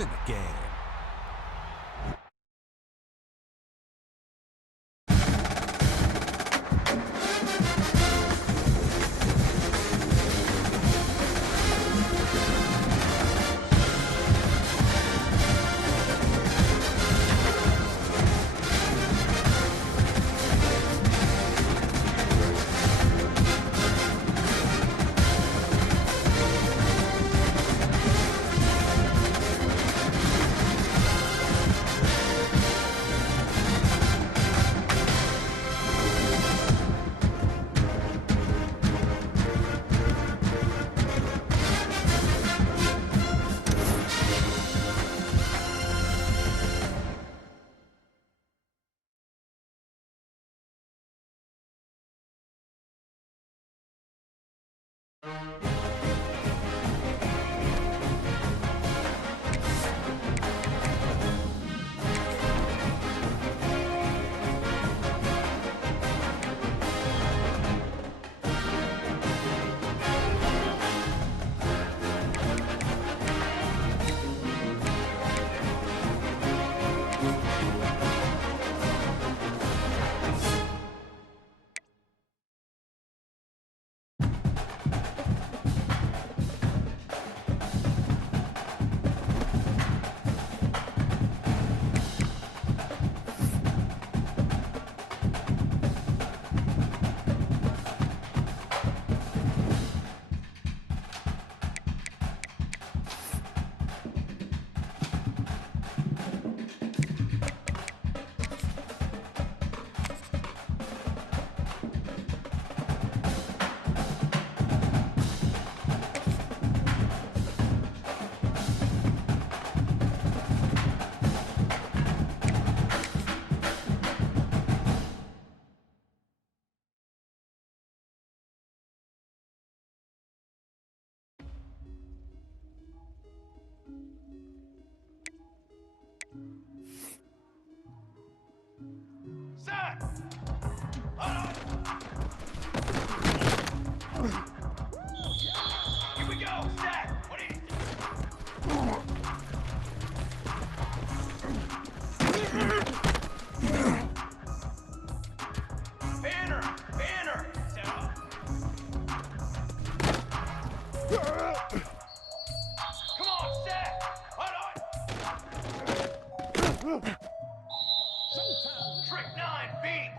It's in the game. Set! Here we go! Set! What do Banner! Banner! Set up! Come on, set! Hold on! Trick 9, beat!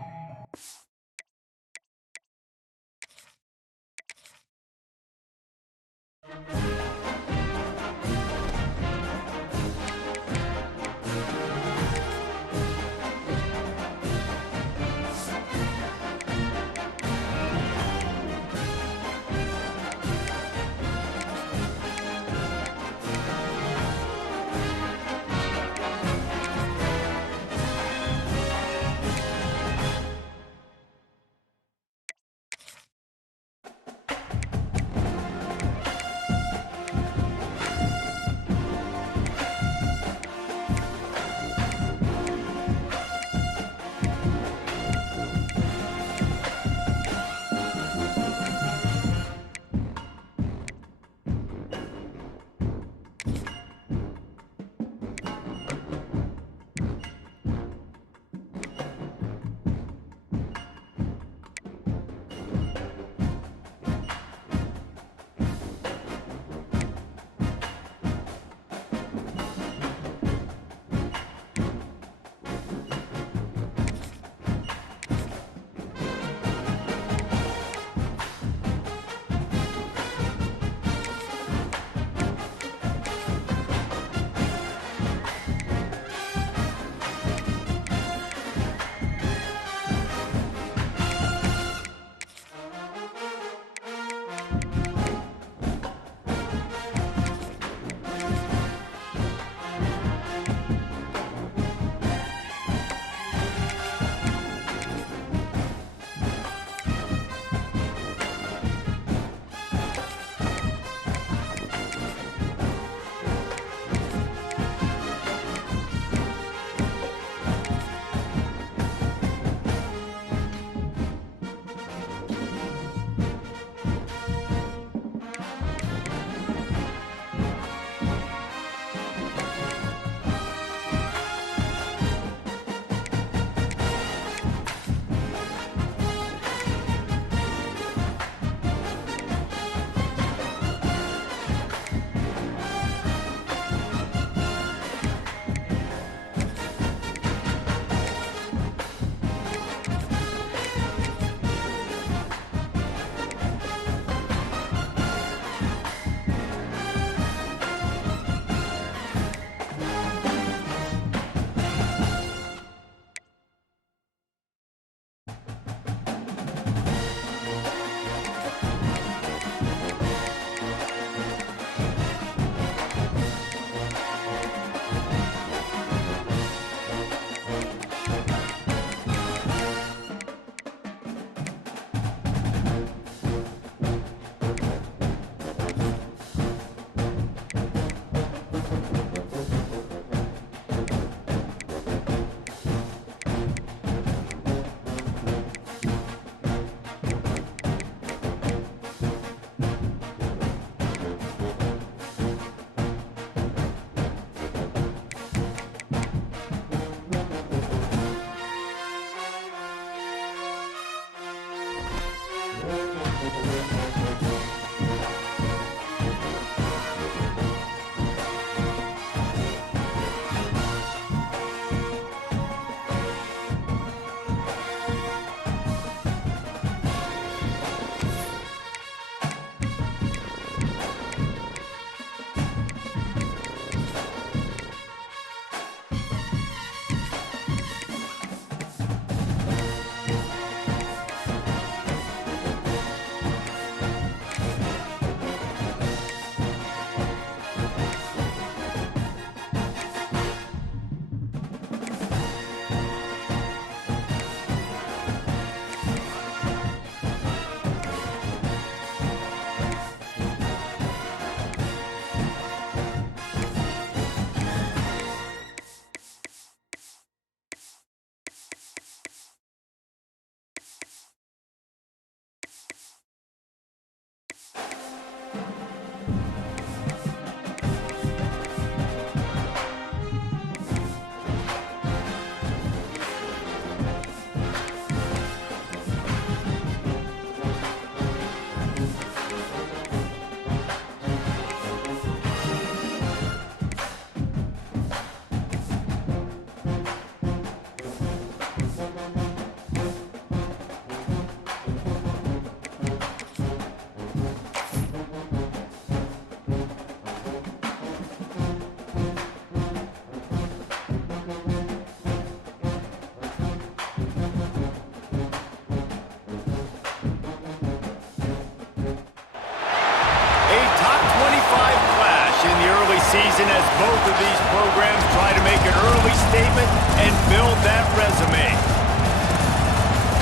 season as both of these programs try to make an early statement and build that resume.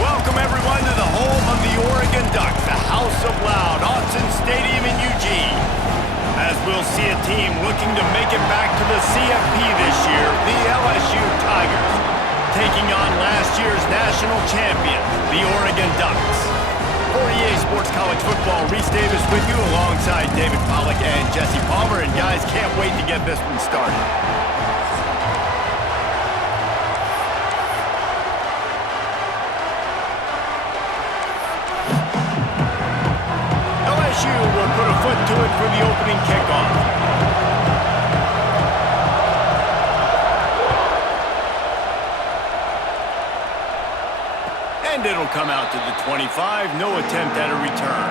Welcome, everyone, to the home of the Oregon Ducks, the House of Loud, Autzen Stadium in Eugene. As we'll see a team looking to make it back to the CFP this year, the LSU Tigers, taking on last year's national champion, the Oregon Ducks. For EA Sports College Football, Reese Davis with you alongside David Pollack and Jesse Palmer. And guys, can't wait to get this one started. LSU will put a foot to it for the opening kickoff. And it'll come out to the 25. No attempt at a return.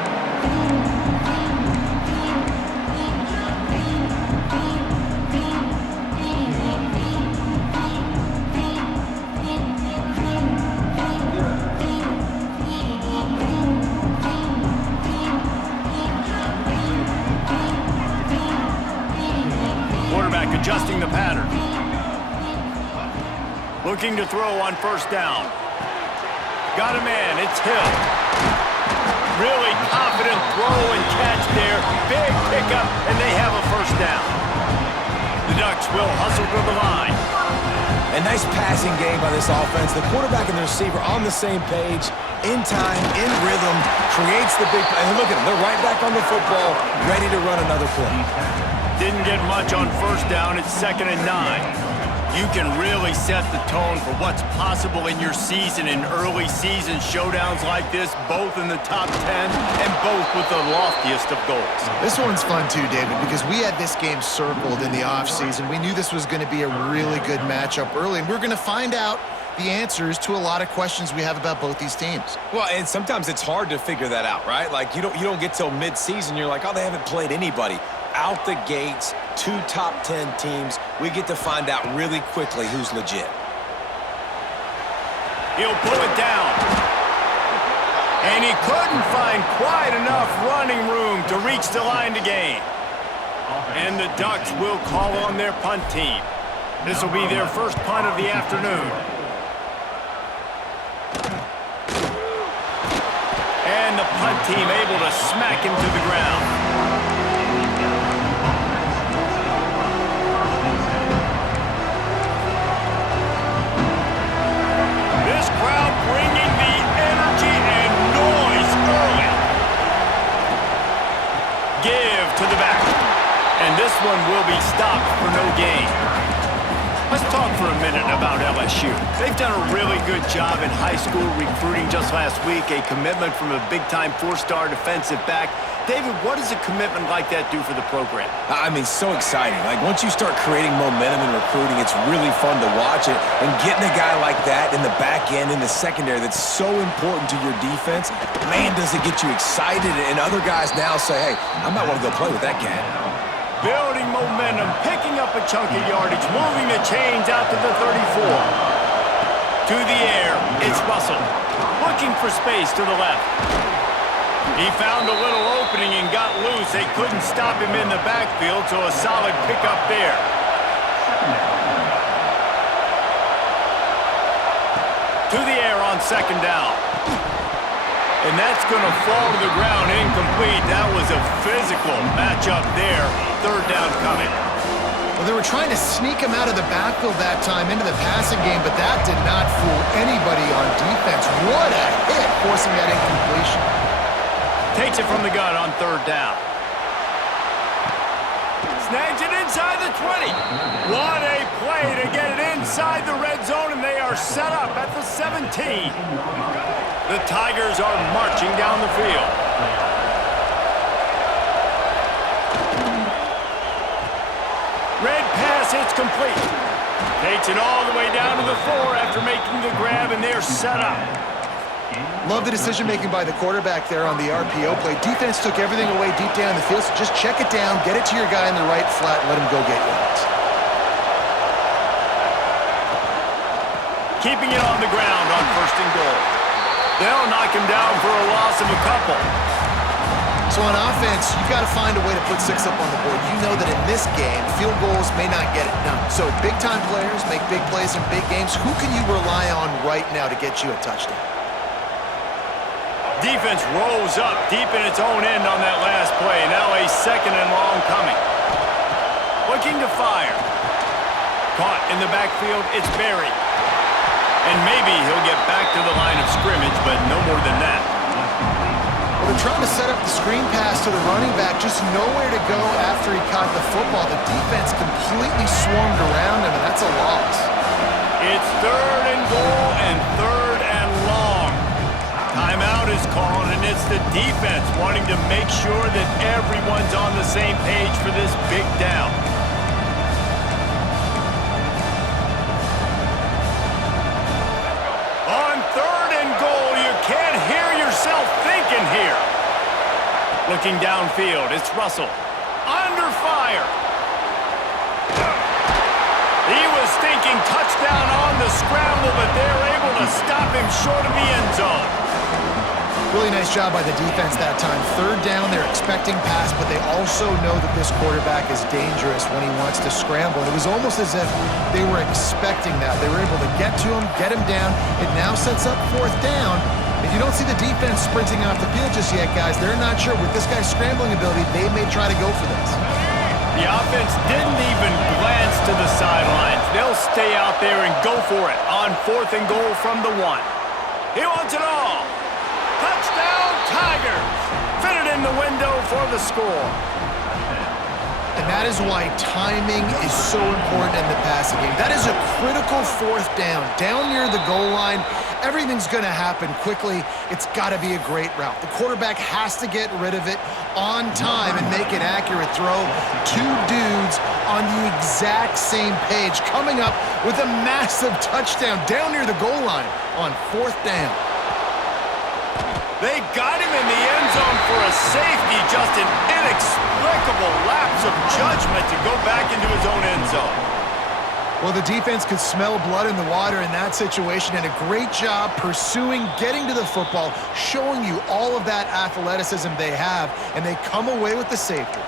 Quarterback adjusting the pattern. Looking to throw on first down. Got a man, it's Hill. Really confident throw and catch there. Big pickup, and they have a first down. The Ducks will hustle to the line. A nice passing game by this offense. The quarterback and the receiver on the same page, in time, in rhythm, creates the big play. And look at them, they're right back on the football, ready to run another play. Didn't get much on first down. It's 2nd and 9. You can really set the tone for what's possible in your season in early season showdowns like this, both in the top 10 and both with the loftiest of goals. This one's fun too, David, because we had this game circled in the offseason. We knew this was going to be a really good matchup early, and we're going to find out the answers to a lot of questions we have about both these teams. Well, and sometimes it's hard to figure that out, right? Like, you don't get till mid-season, you're like, oh, they haven't played anybody. Out the gates, 2 top 10 teams. We get to find out really quickly who's legit. He'll pull it down. And he couldn't find quite enough running room to reach the line to gain. And the Ducks will call on their punt team. This will be their first punt of the afternoon. And the punt team able to smack him to the ground. Bringing the energy and noise early. Give to the back. And this one will be stopped for no gain. Let's talk for a minute about LSU. They've done a really good job in high school recruiting just last week, a commitment from a big-time four-star defensive back. David, what does a commitment like that do for the program? I mean, so exciting. Like, once you start creating momentum in recruiting, it's really fun to watch it. And getting a guy like that in the back end, in the secondary, that's so important to your defense, man, does it get you excited. And other guys now say, hey, I might want to go play with that cat. Building momentum, picking up a chunk of yardage, moving the chains out to the 34. To the air, it's Russell. Looking for space to the left. He found a little opening and got loose. They couldn't stop him in the backfield, so a solid pickup there. To the air on second down. And that's going to fall to the ground incomplete. That was a physical matchup there. Third down coming. Well, they were trying to sneak him out of the backfield that time into the passing game, but that did not fool anybody on defense. What a hit, forcing that incompletion. Takes it from the gun on third down. Snags it inside the 20. What a play to get it inside the red zone, and they are set up at the 17. The Tigers are marching down the field. Red pass, it's complete. Takes it all the way down to the 4 after making the grab, and they're set up. Love the decision-making by the quarterback there on the RPO play. Defense took everything away deep down the field, so just check it down, get it to your guy in the right flat, and let him go get yards. Keeping it on the ground on first and goal. They'll knock him down for a loss of a couple. So on offense, you've got to find a way to put 6 up on the board. You know that in this game, field goals may not get it done. So big-time players make big plays in big games. Who can you rely on right now to get you a touchdown? Defense rolls up deep in its own end on that last play. Now a second and long coming. Looking to fire. Caught in the backfield, it's Berry. And maybe he'll get back to the line of scrimmage, but no more than that. Well, they're trying to set up the screen pass to the running back, just nowhere to go after he caught the football. The defense completely swarmed around him, and that's a loss. It's third and goal and third and long. Timeout is called, and it's the defense wanting to make sure that everyone's on the same page for this big down. On third and goal, you can't hear yourself thinking here. Looking downfield, it's Russell. Under fire. He was thinking touchdown on the scramble, but they're able to stop him short of the end zone. Really nice job by the defense that time. Third down, they're expecting pass, but they also know that this quarterback is dangerous when he wants to scramble. And it was almost as if they were expecting that. They were able to get to him, get him down. It now sets up fourth down. And you don't see the defense sprinting off the field just yet, guys. They're not sure. With this guy's scrambling ability, they may try to go for this. The offense didn't even glance to the sidelines. They'll stay out there and go for it on fourth and goal from the 1. He wants it all. Touchdown, Tigers! Fitted in the window for the score. And that is why timing is so important in the passing game. That is a critical fourth down. Down near the goal line, everything's going to happen quickly. It's got to be a great route. The quarterback has to get rid of it on time and make an accurate throw. 2 dudes on the exact same page, coming up with a massive touchdown down near the goal line on fourth down. They got him in the end zone for a safety, just an inexplicable lapse of judgment to go back into his own end zone. Well, the defense could smell blood in the water in that situation, and a great job pursuing, getting to the football, showing you all of that athleticism they have, and they come away with the safety.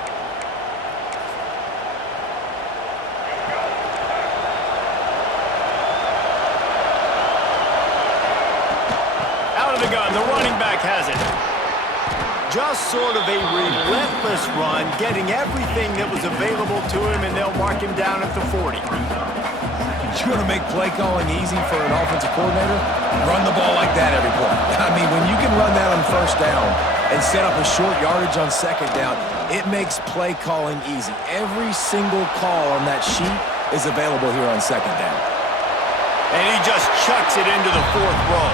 The gun, the running back has it. Just sort of a relentless run, getting everything that was available to him, and they'll mark him down at the 40. You want to make play calling easy for an offensive coordinator? Run the ball like that every play. I mean, when you can run that on first down and set up a short yardage on second down, it makes play calling easy. Every single call on that sheet is available here on second down. And he just chucks it into the 4th row.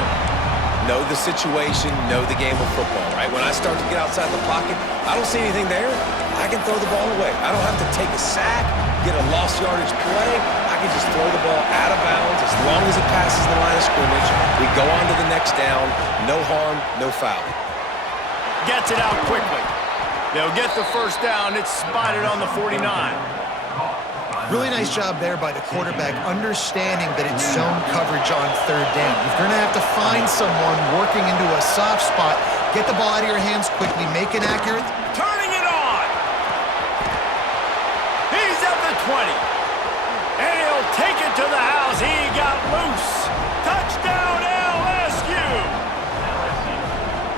Know the situation, know the game of football, right? When I start to get outside the pocket, I don't see anything there, I can throw the ball away. I don't have to take a sack, get a lost yardage play. I can just throw the ball out of bounds as long as it passes the line of scrimmage. We go on to the next down. No harm, no foul. Gets it out quickly. They'll get the first down. It's spotted on the 49. Really nice job there by the quarterback, understanding that it's zone coverage on 3rd down. You're going to have to find someone working into a soft spot, get the ball out of your hands quickly, make it accurate. Turning it on. He's at the 20. And he'll take it to the house. He got loose. Touchdown, LSU.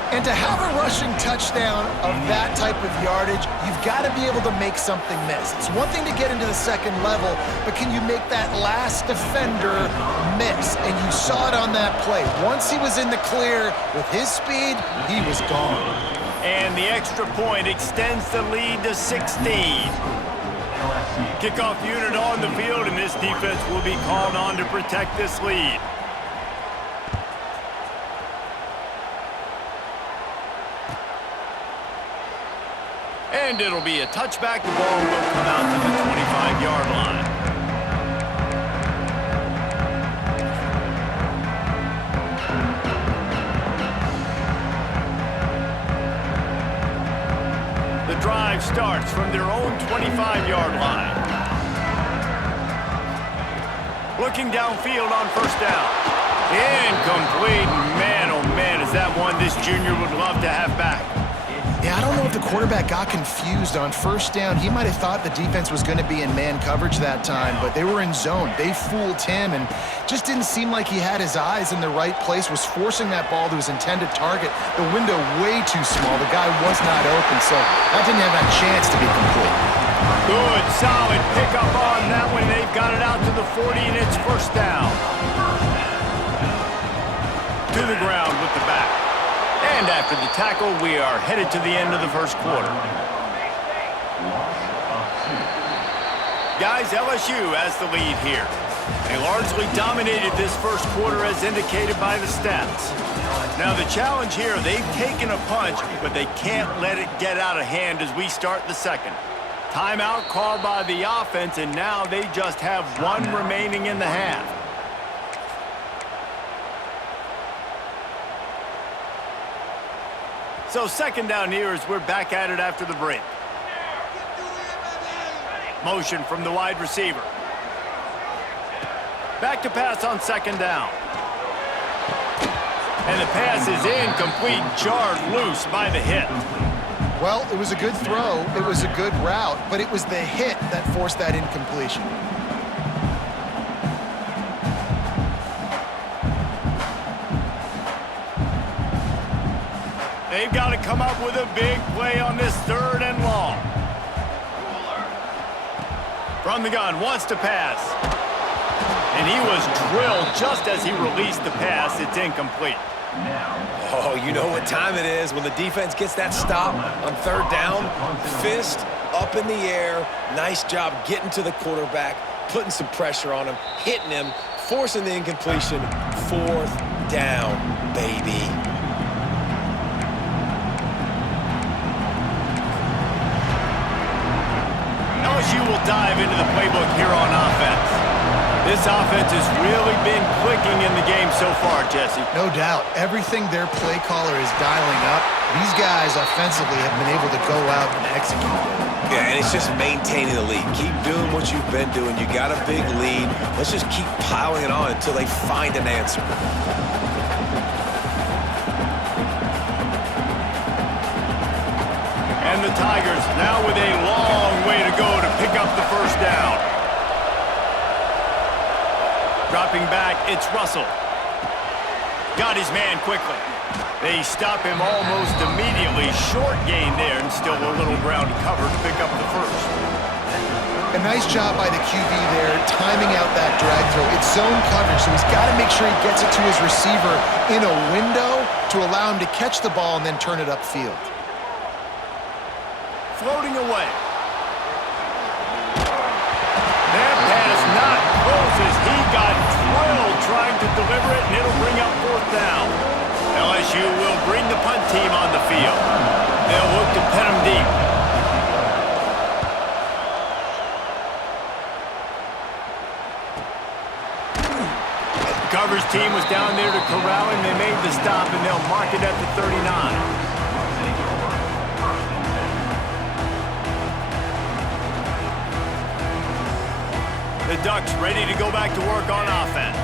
And to have a rushing touchdown of that type of yardage, you've got to be able to make something miss. It's one thing to get into the second level, but can you make that last defender miss? And you saw it on that play. Once he was in the clear with his speed, he was gone. And the extra point extends the lead to 16. Kickoff unit on the field, and this defense will be called on to protect this lead. And it'll be a touchback. The ball will come out to the 25-yard line. The drive starts from their own 25-yard line. Looking downfield on first down. Incomplete. Man, oh man, is that one this junior would love to have back. Yeah, I don't know if the quarterback got confused on first down. He might have thought the defense was going to be in man coverage that time, but they were in zone. They fooled him and just didn't seem like he had his eyes in the right place, was forcing that ball to his intended target. The window way too small. The guy was not open, so that didn't have that chance to be complete. Good, solid pickup on that one. They've got it out to the 40, and it's first down. To the ground with the back. And after the tackle, we are headed to the end of the first quarter. Guys, LSU has the lead here. They largely dominated this first quarter as indicated by the stats. Now the challenge here, they've taken a punch, but they can't let it get out of hand as we start the second. Timeout called by the offense, and now they just have one remaining in the half. So second down here as we're back at it after the break. Motion from the wide receiver. Back to pass on second down. And the pass is incomplete, jarred loose by the hit. Well, it was a good throw, it was a good route, but it was the hit that forced that incompletion. They've got to come up with a big play on this 3rd and long. From the gun, wants to pass. And he was drilled just as he released the pass. It's incomplete. Oh, you know what time it is when the defense gets that stop on 3rd down. Fist up in the air. Nice job getting to the quarterback, putting some pressure on him, hitting him, forcing the incompletion. 4th down, baby. LSU will dive into the playbook here on offense. This offense has really been clicking in the game so far, Jesse. No doubt. Everything their play caller is dialing up, these guys offensively have been able to go out and execute. Yeah, and it's just maintaining the lead. Keep doing what you've been doing. You got a big lead. Let's just keep piling it on until they find an answer. And the Tigers now with a long way to go to pick up the first down. Dropping back, it's Russell. Got his man quickly. They stop him almost immediately. Short gain there, and still a little ground cover to pick up the first. A nice job by the QB there, timing out that drag throw. It's zone coverage, so he's got to make sure he gets it to his receiver in a window to allow him to catch the ball and then turn it upfield. Floating away. That pass not close as he got drilled trying to deliver it, and it'll bring up fourth down. LSU will bring the punt team on the field. They'll look to pin them deep. The coverage team was down there to corral him. They made the stop, and they'll mark it at the 39. The Ducks ready to go back to work on offense.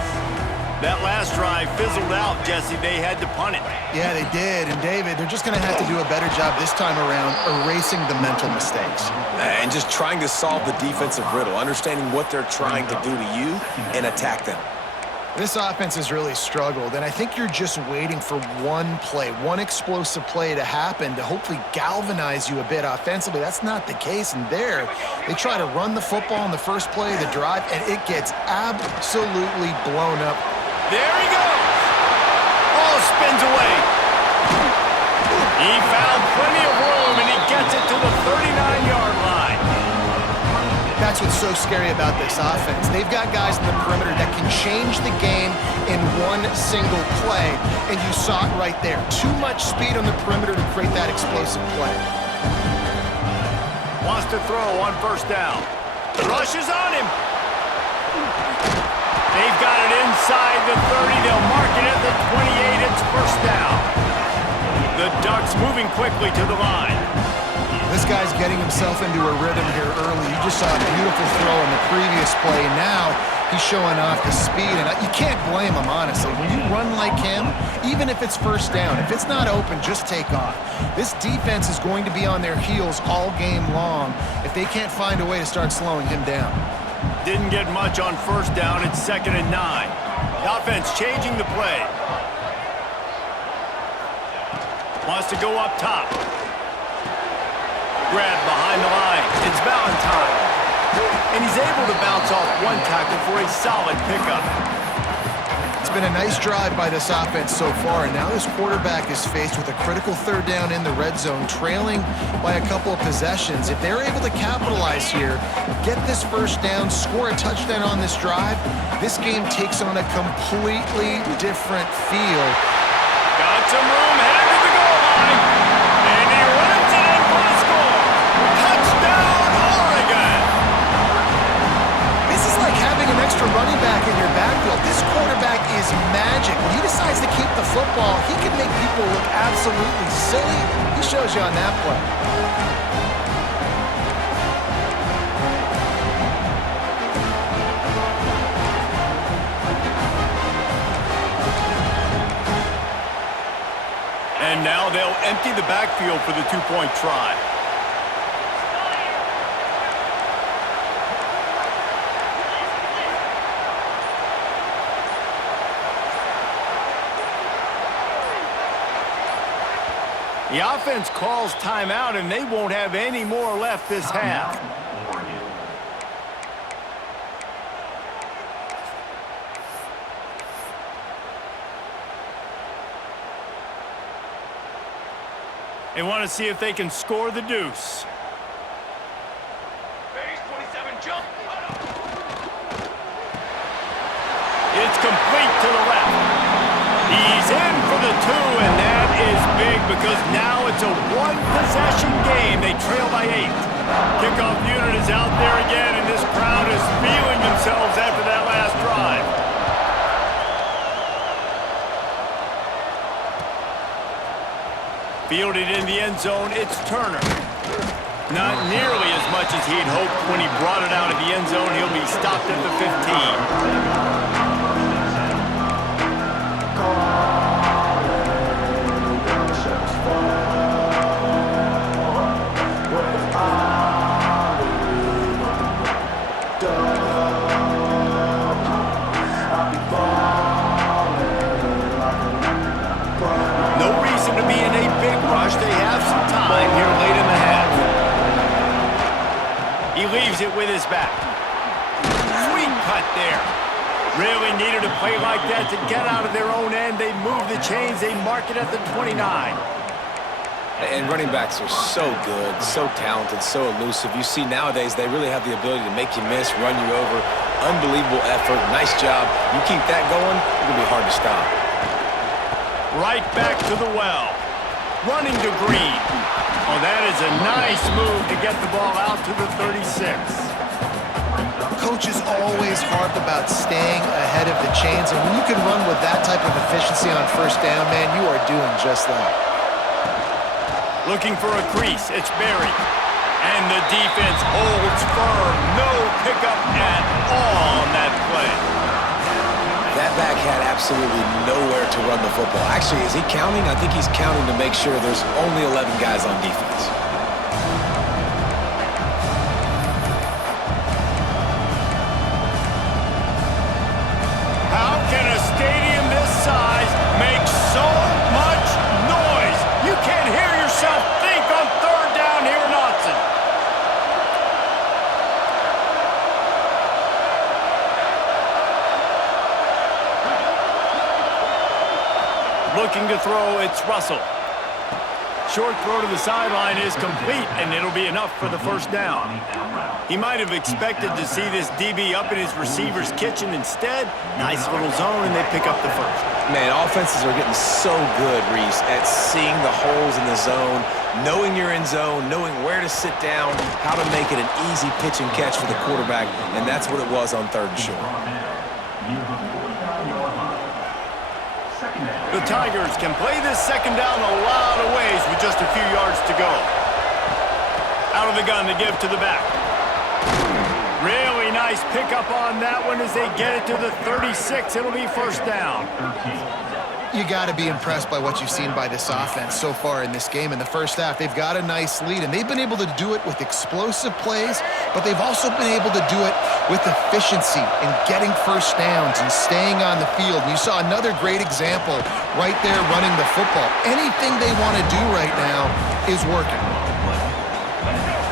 That last drive fizzled out, Jesse. They had to punt it. Yeah, they did. And, David, they're just going to have to do a better job this time around erasing the mental mistakes. And just trying to solve the defensive riddle, understanding what they're trying to do to you and attack them. This offense has really struggled, and I think you're just waiting for one play, one explosive play to happen to hopefully galvanize you a bit offensively. That's not the case, and there, they try to run the football in the first play of the drive, and it gets absolutely blown up. There he goes! Ball spins away. He found plenty of room, and he gets it to the 39-yard line. That's what's so scary about this offense. They've got guys in the perimeter that can change the game in one single play, and you saw it right there. Too much speed on the perimeter to create that explosive play. Wants to throw on first down. Rushes on him. They've got it inside the 30. They'll mark it at the 28. It's first down. The Ducks moving quickly to the line. This guy's getting himself into a rhythm here early. You just saw a beautiful throw in the previous play, and now he's showing off the speed, and you can't blame him, honestly. When you run like him, even if it's first down, if it's not open, just take off. This defense is going to be on their heels all game long if they can't find a way to start slowing him down. Didn't get much on first down. It's 2nd and 9. The offense changing the play. Wants to go up top. Grab behind the line. It's Valentine. And he's able to bounce off one tackle for a solid pickup. It's been a nice drive by this offense so far, and now this quarterback is faced with a critical third down in the red zone, trailing by a couple of possessions. If they're able to capitalize here, get this first down, score a touchdown on this drive, this game takes on a completely different feel. Got some room, headed to the goal line. And he runs it in for the score. Touchdown, Oregon! This is like having an extra running back in your backfield. This quarterback is magic. When he decides to keep the football, he can make people look absolutely silly. He shows you on that play. And now they'll empty the backfield for the two-point try. The offense calls timeout, and they won't have any more left this half. They want to see if they can score the deuce. Base 27, jump. It's complete to the left. He's in for the 2, and that is big because now it's a one-possession game. They trail by 8. Kickoff unit is out there again, and this crowd is feeling themselves after that last drive. Fielded in the end zone, it's Turner. Not nearly as much as he'd hoped when he brought it out of the end zone. He'll be stopped at the 15. They have some time here late in the half. He leaves it with his back. Sweet cut there. Really needed a play like that to get out of their own end. They move the chains. They mark it at the 29. And running backs are so good, so talented, so elusive. You see nowadays they really have the ability to make you miss, run you over. Unbelievable effort. Nice job. You keep that going, it's going to be hard to stop. Right back to the well. Running to Green. Oh, that is a nice move to get the ball out to the 36. Coaches always harp about staying ahead of the chains, and when you can run with that type of efficiency on first down, man, you are doing just that. Looking for a crease. It's Berry. And the defense holds firm. No pickup at all on that play. That back had absolutely nowhere to run the football. Actually, is he counting? I think he's counting to make sure there's only 11 guys on defense. How can a stadium this size make so much noise? You can't hear yourself think on third down here in Autzen. Looking to throw, it's Russell. Short throw to the sideline is complete, and it'll be enough for the first down. He might have expected to see this DB up in his receiver's kitchen. Instead, nice little zone, and they pick up the first. Man, offenses are getting so good, Reese, at seeing the holes in the zone, knowing you're in zone, knowing where to sit down, how to make it an easy pitch and catch for the quarterback, and that's what it was on third and short. The Tigers can play this second down a lot of ways with just a few yards to go. Out of the gun to give to the back. Really nice pickup on that one as they get it to the 36. It'll be first down. You got to be impressed by what you've seen by this offense so far in this game. In the first half, they've got a nice lead, and they've been able to do it with explosive plays, but they've also been able to do it with efficiency and getting first downs and staying on the field. And you saw another great example right there running the football. Anything they want to do right now is working.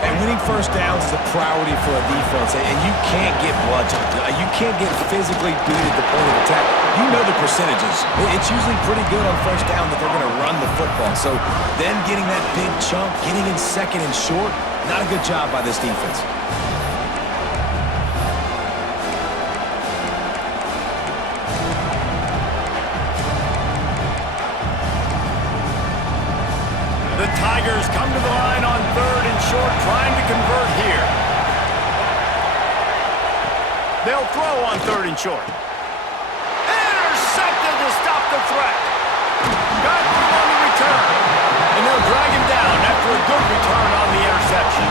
And winning first downs is a priority for a defense, and you can't get bludgeoned. You can't get physically beat at the point of attack. You know the percentages. It's usually pretty good on first down that they're going to run the football. So then getting that big chunk, getting in second and short, not a good job by this defense. The Tigers come to the line on third and short, trying to convert here. They'll throw on third and short. Intercepted to stop the threat. Got through on the return. And they'll drag him down after a good return on the interception.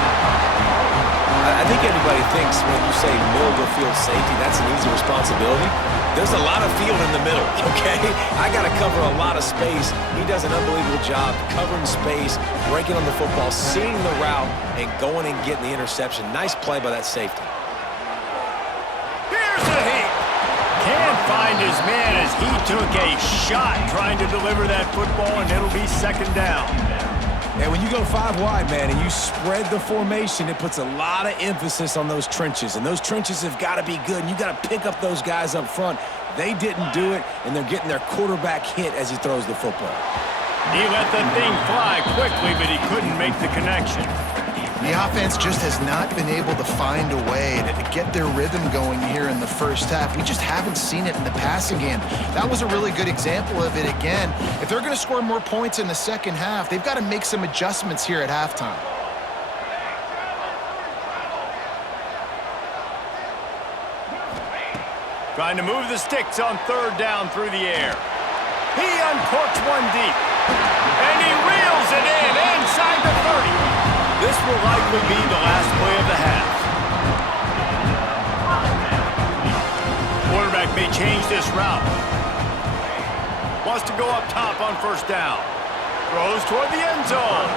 I think everybody thinks when you say middle of the field safety, that's an easy responsibility. There's a lot of field in the middle, okay? I got to cover a lot of space. He does an unbelievable job covering space, breaking on the football, seeing the route, and going and getting the interception. Nice play by that safety. Here's a heat. Can't find his man as he took a shot trying to deliver that football, and it'll be second down. And when you go 5 wide, man, and you spread the formation, it puts a lot of emphasis on those trenches. And those trenches have got to be good. And you got to pick up those guys up front. They didn't do it, and they're getting their quarterback hit as he throws the football. He let the thing fly quickly, but he couldn't make the connection. The offense just has not been able to find a way to get their rhythm going here in the first half. We just haven't seen it in the passing game. That was a really good example of it again. If they're going to score more points in the second half, they've got to make some adjustments here at halftime. Trying to move the sticks on third down through the air. He uncorks one deep. And he reels it in inside the 30. This will likely be the last play of the half. Quarterback may change this route. Wants to go up top on first down. Throws toward the end zone.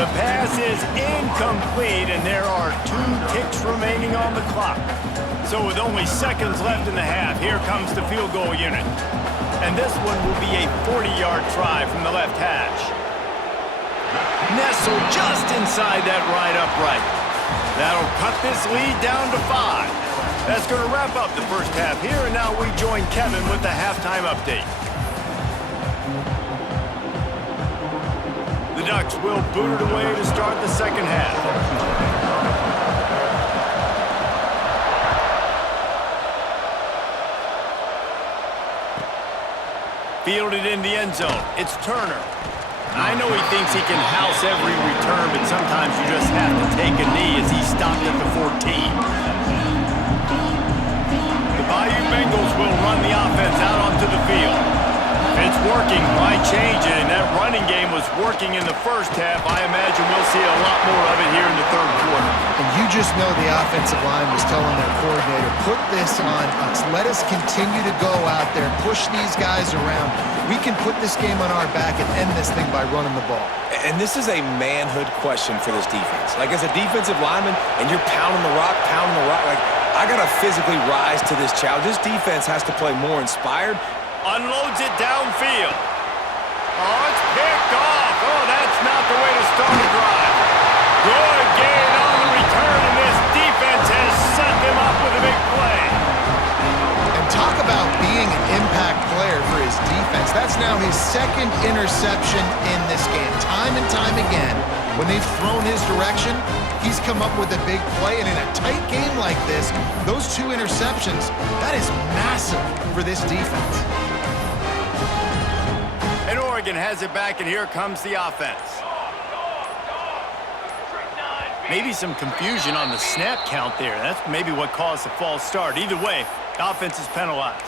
The pass is incomplete, and there are 2 ticks remaining on the clock. So with only seconds left in the half, here comes the field goal unit. And this one will be a 40-yard try from the left hash. Nestled just inside that right upright. That'll cut this lead down to 5. That's going to wrap up the first half here, and now we join Kevin with the halftime update. The Ducks will boot it away to start the second half. Fielded in the end zone. It's Turner. I know he thinks he can house every return, but sometimes you just have to take a knee as he stopped at the 14. The Bayou Bengals will run the offense out onto the field. If it's working, why change it? And that running game was working in the first half. I imagine we'll see a lot more of it here in the third quarter. And you just know the offensive line was telling their coordinator, put this on us. Let us continue to go out there, push these guys around. We can put this game on our back and end this thing by running the ball. And this is a manhood question for this defense. Like, as a defensive lineman, and you're pounding the rock, like, I got to physically rise to this challenge. This defense has to play more inspired. Unloads it downfield. Oh, it's picked off. Oh, that's not the way to start a drive. Good gain on the return, and this defense has set them up with a big play. And talk about being an impact player for his defense. That's now his second interception in this game. Time and time again, when they've thrown his direction, he's come up with a big play. And in a tight game like this, those 2 interceptions, that is massive for this defense. And Oregon has it back, and here comes the offense. Maybe some confusion on the snap count there. That's maybe what caused the false start. Either way, the offense is penalized.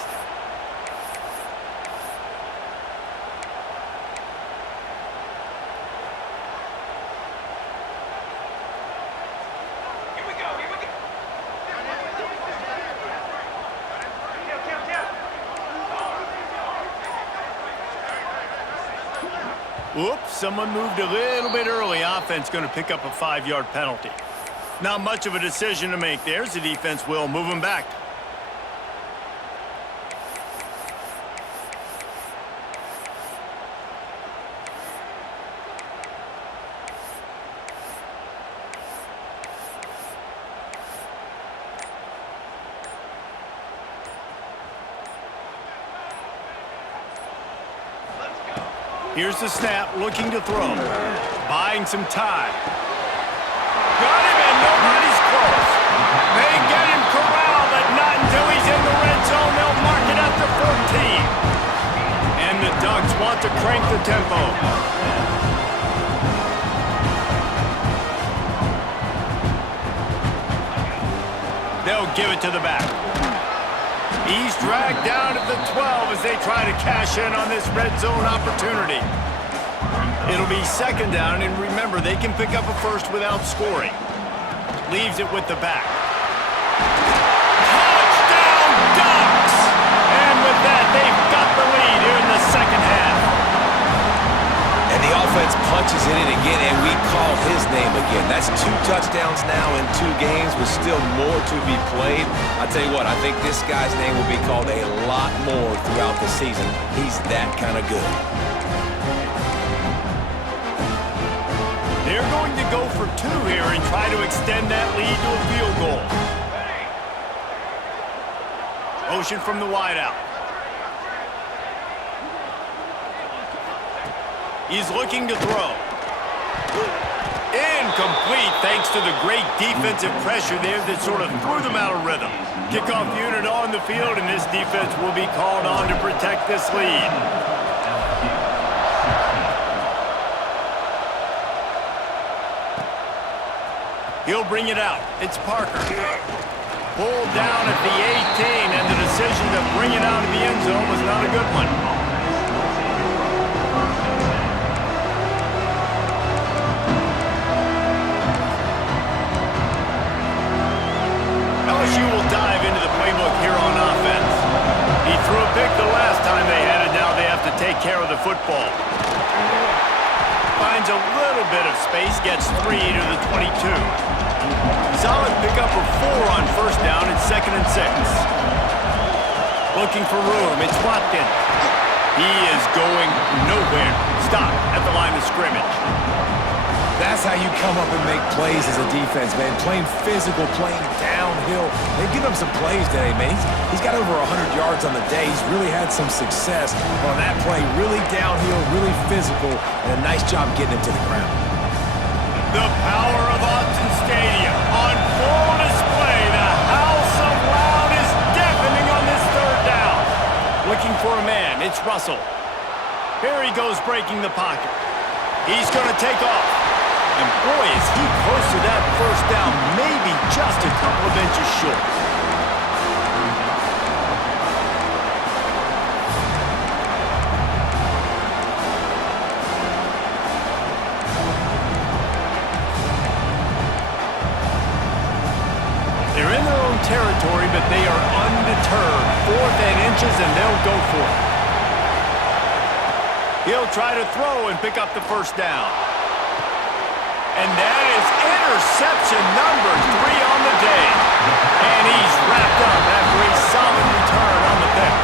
Oops, someone moved a little bit early. Offense going to pick up a 5-yard penalty. Not much of a decision to make there, as the defense will move him back. Here's the snap, looking to throw. Buying some time. Got him, and nobody's close. They get him corralled, but not until he's in the red zone. They'll mark it at the 14. And the Ducks want to crank the tempo. They'll give it to the back. He's dragged down at the 12 as they try to cash in on this red zone opportunity. It'll be second down, and remember, they can pick up a first without scoring. Leaves it with the back. Touchdown, Ducks! And with that, they've got the lead here in the second half. And the offense punches it in again, and we call his name again. That's 2 touchdowns now in 2 games with still more to be played. I tell you what, I think this guy's name will be called a lot more throughout the season. He's that kind of good. They're going to go for 2 here and try to extend that lead to a field goal. Motion from the wideout. He's looking to throw. Incomplete, thanks to the great defensive pressure there that sort of threw them out of rhythm. Kickoff unit on the field, and this defense will be called on to protect this lead. He'll bring it out. It's Parker. Pulled down at the 18, and the decision to bring it out of the end zone was not a good one. LSU will dive into the playbook here on offense. He threw a pick the last time they had it. Now they have to take care of the football. Finds a little bit of space, gets 3 to the 22. Solid pickup of 4 on first down and 2nd and 6. Looking for room, it's Watkins. He is going nowhere. Stop at the line of scrimmage. That's that's how you come up and make plays as a defense, man. Playing physical, playing downhill. They've given him some plays today, man. He's got over 100 yards on the day. He's really had some success on that play. Really downhill, really physical, and a nice job getting him to the ground. The power of Autzen Stadium on full display. The House of Loud is deafening on this third down. Looking for a man. It's Russell. Here he goes breaking the pocket. He's going to take off. And boy, is he close to that first down, maybe just a couple of inches short. They're in their own territory, but they are undeterred. 4th and inches, and they'll go for it. He'll try to throw and pick up the first down. And that is interception number 3 on the day. And he's wrapped up after a solid return on the pick.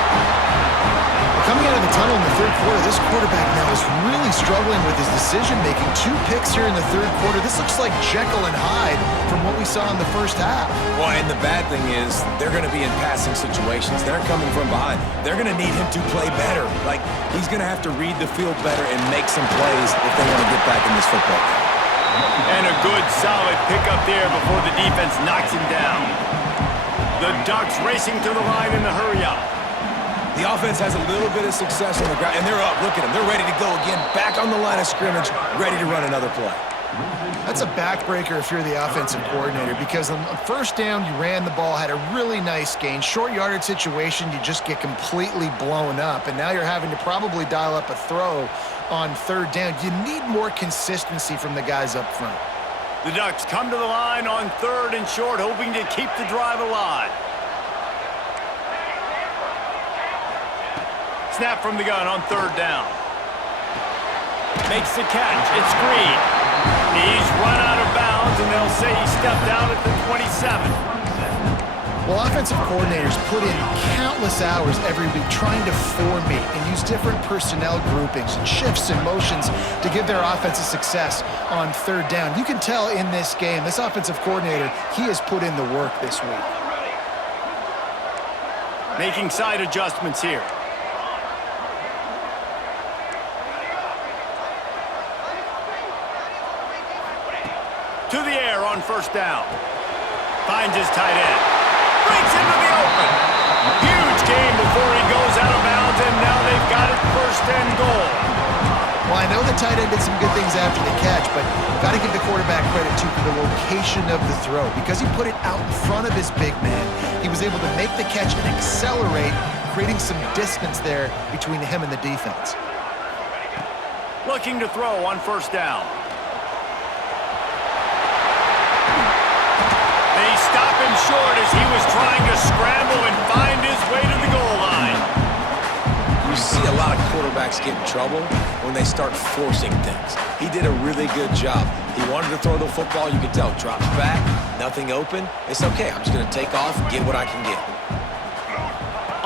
Coming out of the tunnel in the third quarter, this quarterback now is really struggling with his decision-making. 2 picks here in the third quarter. This looks like Jekyll and Hyde from what we saw in the first half. Well, and the bad thing is they're going to be in passing situations. They're coming from behind. They're going to need him to play better. Like, he's going to have to read the field better and make some plays if they want to get back in this football game. And a good, solid pickup there before the defense knocks him down. The Ducks racing to the line in the hurry-up. The offense has a little bit of success on the ground, and they're up. Look at them. They're ready to go again, back on the line of scrimmage, ready to run another play. That's a backbreaker if you're the offensive coordinator, because on first down, you ran the ball, had a really nice gain. Short yardage situation, you just get completely blown up, and now you're having to probably dial up a throw on third down. You need more consistency from the guys up front. The Ducks come to the line on 3rd and short, hoping to keep the drive alive. Snap from the gun on 3rd down. Makes the catch. It's Green. He's run out of bounds, and they'll say he stepped out at the 27. Well, offensive coordinators put in countless hours every week trying to formate and use different personnel groupings and shifts and motions to give their offense a success on third down. You can tell in this game, this offensive coordinator, he has put in the work this week. Making side adjustments here. To the air on first down. Finds his tight end. Breaks into the open. Huge game before he goes out of bounds, and now they've got it 1st and goal. Well, I know the tight end did some good things after the catch, but got to give the quarterback credit, too, for the location of the throw. Because he put it out in front of his big man, he was able to make the catch and accelerate, creating some distance there between him and the defense. Looking to throw on first down. They stop him short as he was trying to scramble and find his way to the goal line. You see a lot of quarterbacks get in trouble when they start forcing things. He did a really good job. He wanted to throw the football. You could tell. Drops back, nothing open. It's okay. I'm just going to take off and get what I can get.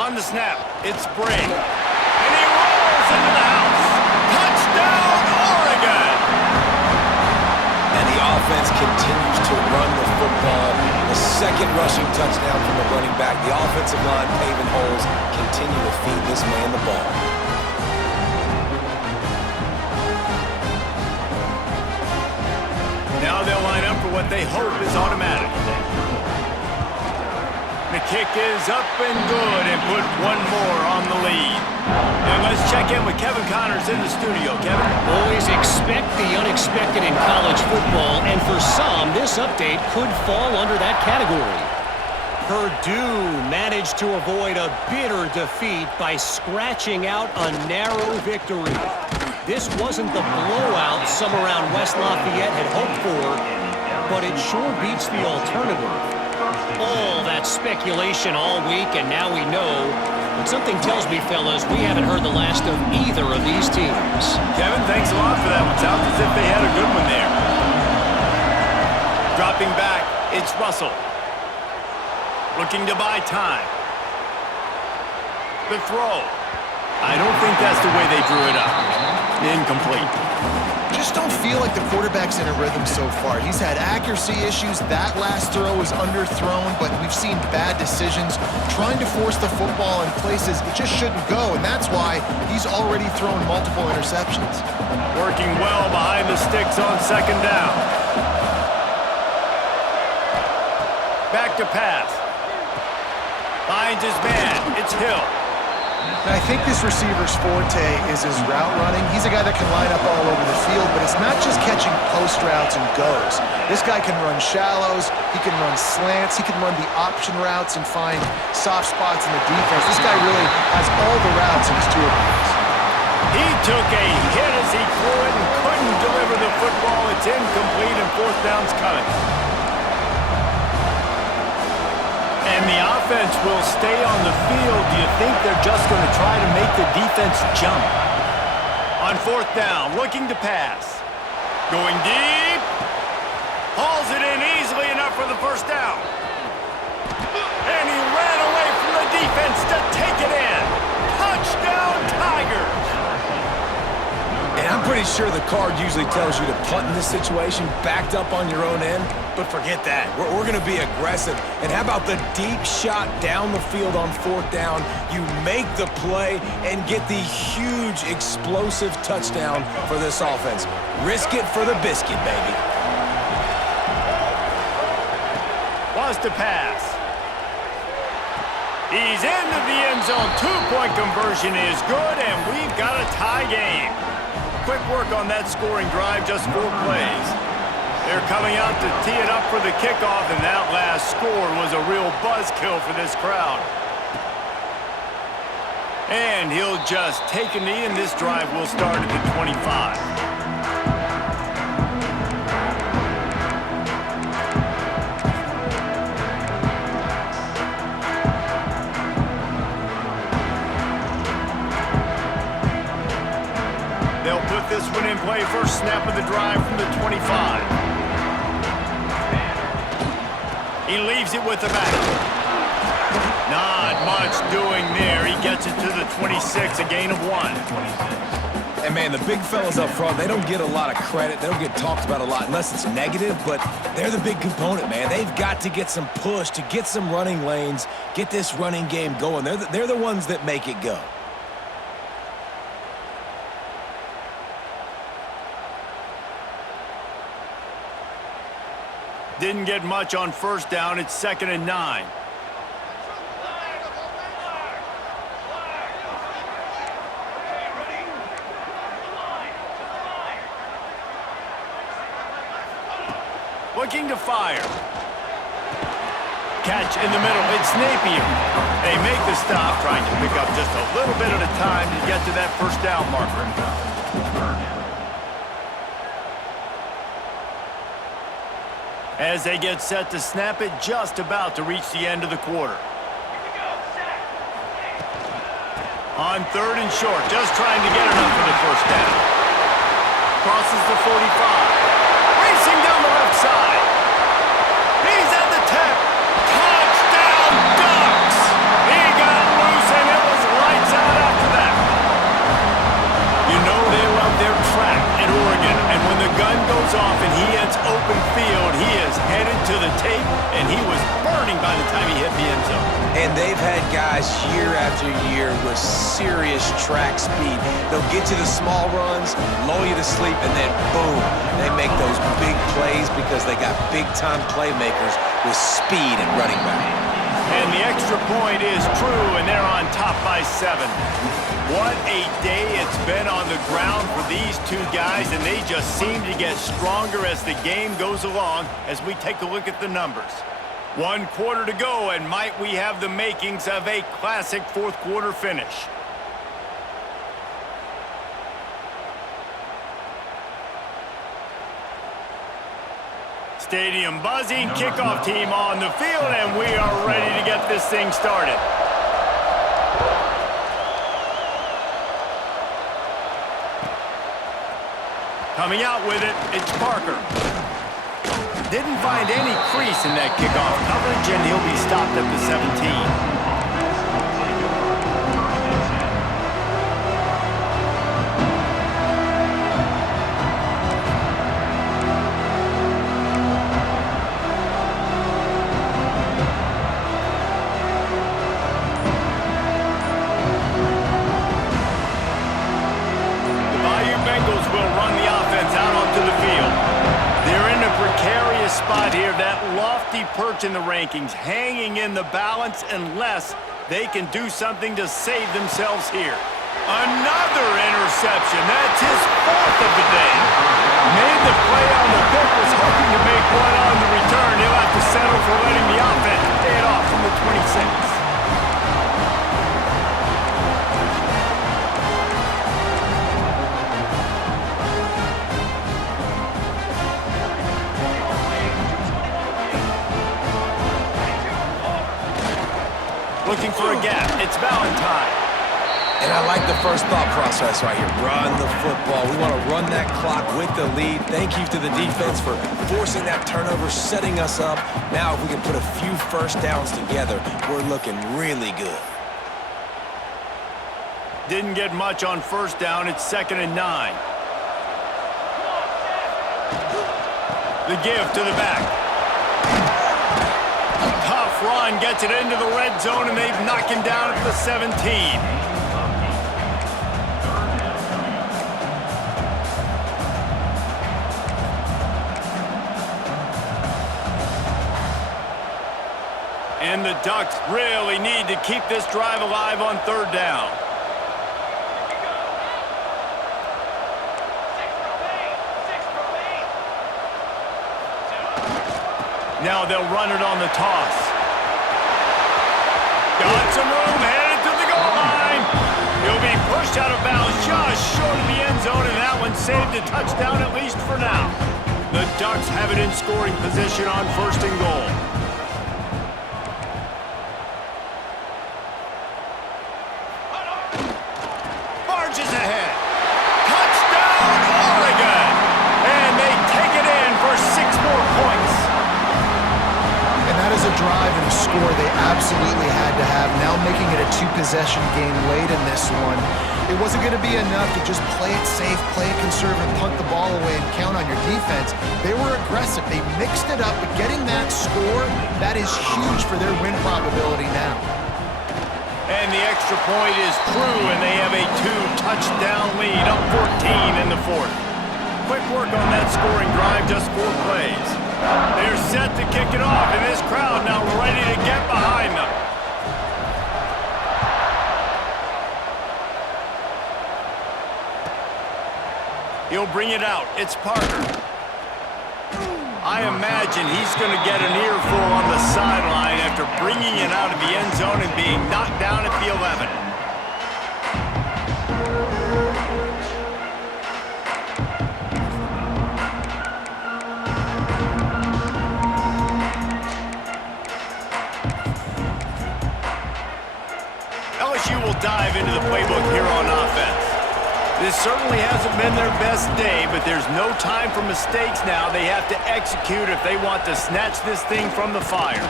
On the snap, it's Spring. And he rolls into the house. Touchdown, Oregon! And the offense continues to run the football. The second rushing touchdown from the running back. The offensive line paving holes. Continue to feed this man the ball. Now they'll line up for what they hope is automatic. The kick is up and good, and put one more on the lead. And let's check in with Kevin Connors in the studio. Kevin? Always expect the unexpected in college football, and for some, this update could fall under that category. Purdue managed to avoid a bitter defeat by scratching out a narrow victory. This wasn't the blowout some around West Lafayette had hoped for, but it sure beats the alternative. All that speculation all week, and now we know. But something tells me, fellas, we haven't heard the last of either of these teams. Kevin, thanks a lot for that one. Sounds as if they had a good one there. Dropping back, it's Russell. Looking to buy time. The throw. I don't think that's the way they drew it up. Incomplete. just don't feel like the quarterback's in a rhythm so far. He's had accuracy issues. That last throw was underthrown, but we've seen bad decisions, trying to force the football in places it just shouldn't go, and that's why he's already thrown multiple interceptions. Working well behind the sticks on second down. Back to pass. Finds his man. It's Hill. And I think this receiver's forte is his route running. He's a guy that can line up all over the field, but it's not just catching post routes and goes. This guy can run shallows, he can run slants, he can run the option routes and find soft spots in the defense. This guy really has all the routes in his toolbox. He took a hit as he threw it and couldn't deliver the football. It's incomplete and fourth down's coming. And the offense will stay on the field. Do you think they're just going to try to make the defense jump? On fourth down, looking to pass. Going deep. Hauls it in easily enough for the first down. And he ran away from the defense to take it in. Touchdown, Tigers! And I'm pretty sure the card usually tells you to punt in this situation, backed up on your own end, but forget that. We're going to be aggressive. And how about the deep shot down the field on fourth down? You make the play and get the huge explosive touchdown for this offense. Risk it for the biscuit, baby. Wants to pass. He's into the end zone. Two-point conversion is good, and we've got a tie game. Quick work on that scoring drive, just 4 plays. They're coming out to tee it up for the kickoff, and that last score was a real buzzkill for this crowd. And he'll just take a knee, and this drive will start at the 25. They'll put this one in play. First snap of the drive from the 25. He leaves it with the back. Not much doing there. He gets it to the 26, a gain of 1. And, man, the big fellas up front, they don't get a lot of credit. They don't get talked about a lot unless it's negative, but they're the big component, man. They've got to get some push, to get some running lanes, get this running game going. They're the ones that make it go. Didn't get much on first down. It's 2nd and 9. Looking to fire. Catch in the middle. It's Napier. They make the stop, trying to pick up just a little bit at a time to get to that first down marker. As they get set to snap it, just about to reach the end of the quarter. On 3rd and short, just trying to get enough for the first down. Crosses the 45. Racing down the left side. He's at the 10. Touchdown, Ducks! He got loose and it was lights out after that. You know they love their track at Oregon, and when the gun goes off and he hits open field, he is headed to the tape, and he was burning by the time he hit the end zone. And they've had guys year after year with serious track speed. They'll get you the small runs, lull you to sleep, and then boom, they make those big plays because they got big-time playmakers with speed and running back. And the extra point is true, and they're on top by 7. What a day it's been on the ground for these two guys, and they just seem to get stronger as the game goes along as we take a look at the numbers. 1 quarter to go, and might we have the makings of a classic fourth quarter finish. Stadium buzzing, kickoff team on the field, and we are ready to get this thing started. Coming out with it, it's Parker. Didn't find any crease in that kickoff coverage, and he'll be stopped at the 17. this spot here, that lofty perch in the rankings, hanging in the balance unless they can do something to save themselves here. Another interception. That's his fourth of the day. Made the play on the pick, was hoping to make one on the return. He'll have to settle for letting the offense pay it off from the 26. Looking for a gap. It's Valentine. And I like the first thought process right here. Run the football. We want to run that clock with the lead. Thank you to the defense for forcing that turnover, setting us up. Now if we can put a few first downs together, we're looking really good. Didn't get much on first down. It's 2nd and 9. The give to the back. Tough run, gets it into the red zone, and they've knocked him down at the 17. And the Ducks really need to keep this drive alive on 3rd down. Now they'll run it on the toss. Got some room, headed to the goal line. He'll be pushed out of bounds just short of the end zone, and that one saved a touchdown at least for now. The Ducks have it in scoring position on 1st and goal. Barges ahead. Touchdown, Oregon! And they take it in for 6 more points. That is a drive and a score they absolutely had to have. Now making it a 2-possession game late in this one. It wasn't going to be enough to just play it safe, play it conservative, punt the ball away, and count on your defense. They were aggressive. They mixed it up, but getting that score, that is huge for their win probability now. And the extra point is true, and they have a 2-touchdown lead, up 14 in the 4th. Quick work on that scoring drive, just 4 plays. They're set to kick it off, and this crowd now ready to get behind them. He'll bring it out. It's Parker. I imagine he's going to get an earful on the sideline after bringing it out of the end zone and being knocked down at the 11. LSU will dive into the playbook here on offense. This certainly hasn't been their best day, but there's no time for mistakes now. They have to execute if they want to snatch this thing from the fire.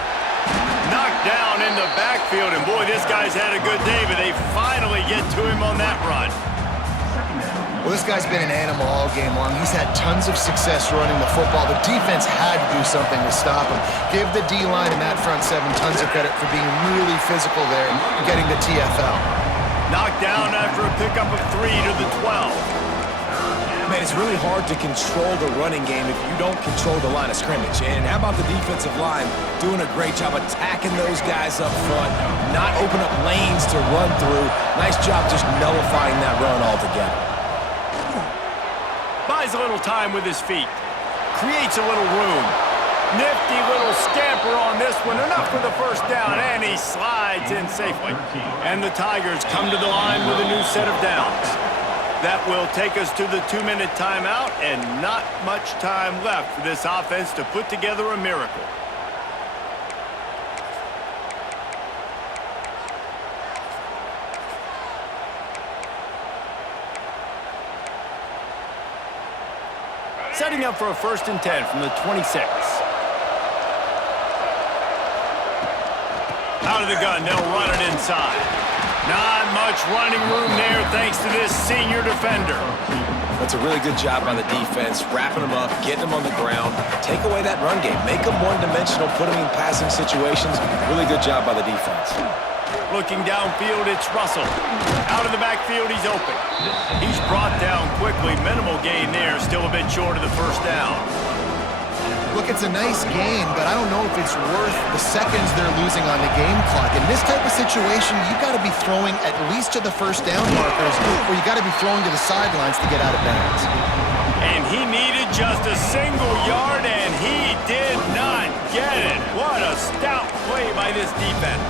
Knocked down in the backfield, and boy, this guy's had a good day, but they finally get to him on that run. Well, this guy's been an animal all game long. He's had tons of success running the football. The defense had to do something to stop him. Give the D-line and that front 7 tons of credit for being really physical there and getting the TFL. Knocked down after a pickup of 3 to the 12. Man, it's really hard to control the running game if you don't control the line of scrimmage. And how about the defensive line doing a great job attacking those guys up front, not open up lanes to run through. Nice job just nullifying that run altogether. Buys a little time with his feet. Creates a little room. Nifty little scamper on this one. Enough for the first down, and he slides in safely. And the Tigers come to the line with a new set of downs. That will take us to the 2-minute timeout, and not much time left for this offense to put together a miracle. Setting up for a 1st and 10 from the 26. Out of the gun, they'll run it inside. Not much running room there thanks to this senior defender. That's a really good job by the defense, wrapping them up, getting them on the ground, take away that run game, make them one-dimensional, put them in passing situations. Really good job by the defense. Looking downfield, it's Russell. Out of the backfield, he's open. He's brought down quickly. Minimal gain there, still a bit short of the first down. Look it's a nice gain, but I don't know if it's worth the seconds they're losing on the game clock. In this type of situation, you got to be throwing at least to the first down markers, or you got to be throwing to the sidelines to get out of bounds. And he needed just a single yard, and he did not get it. What a stout play by this defense.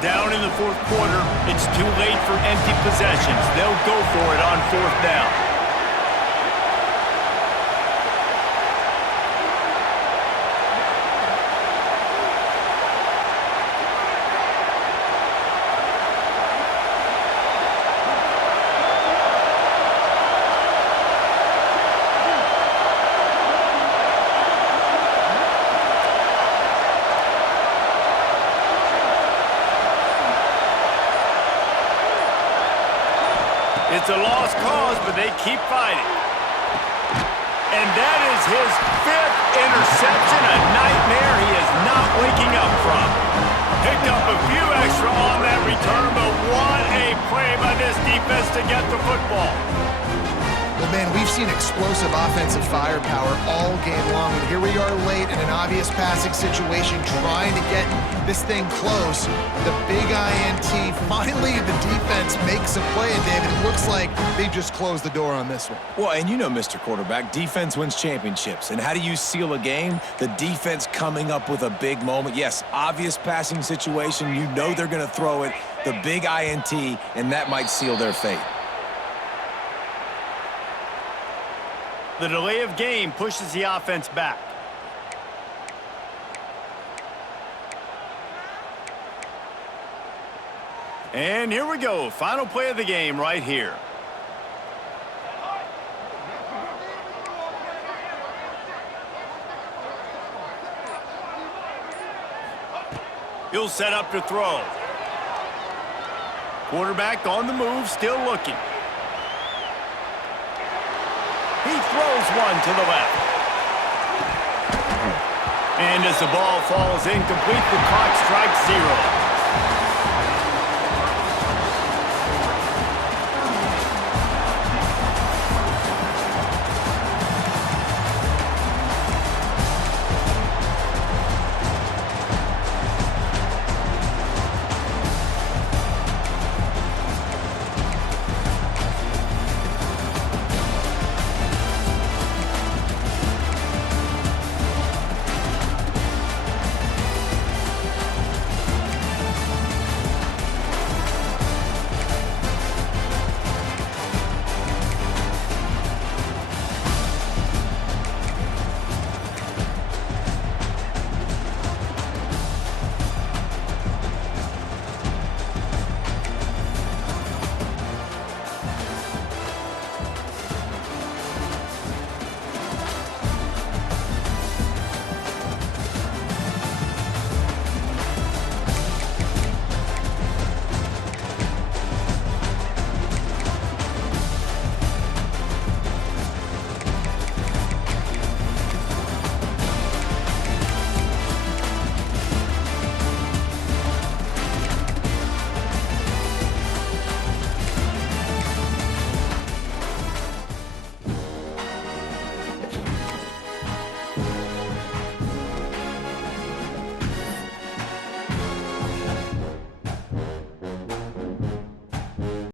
Down in the fourth quarter, it's too late for empty possessions. They'll go for it on fourth down. It's a lost cause, but they keep fighting. And that is his 5th interception, a nightmare he is not waking up from. Picked up a few extra on that return, but what a play by this defense to get the football. Well, man, we've seen explosive offensive firepower all game long, and here we are late in an obvious passing situation trying to get this thing close. The big INT, finally the defense makes a play, and David, it looks like they just closed the door on this one. Well, and you know, Mr. Quarterback, defense wins championships. And how do you seal a game? The defense coming up with a big moment. Yes, obvious passing situation. You know they're going to throw it. The big INT, and that might seal their fate. The delay of game pushes the offense back. And here we go. Final play of the game right here. He'll set up to throw. Quarterback on the move, still looking. He throws one to the left. And as the ball falls incomplete, the clock strikes 0.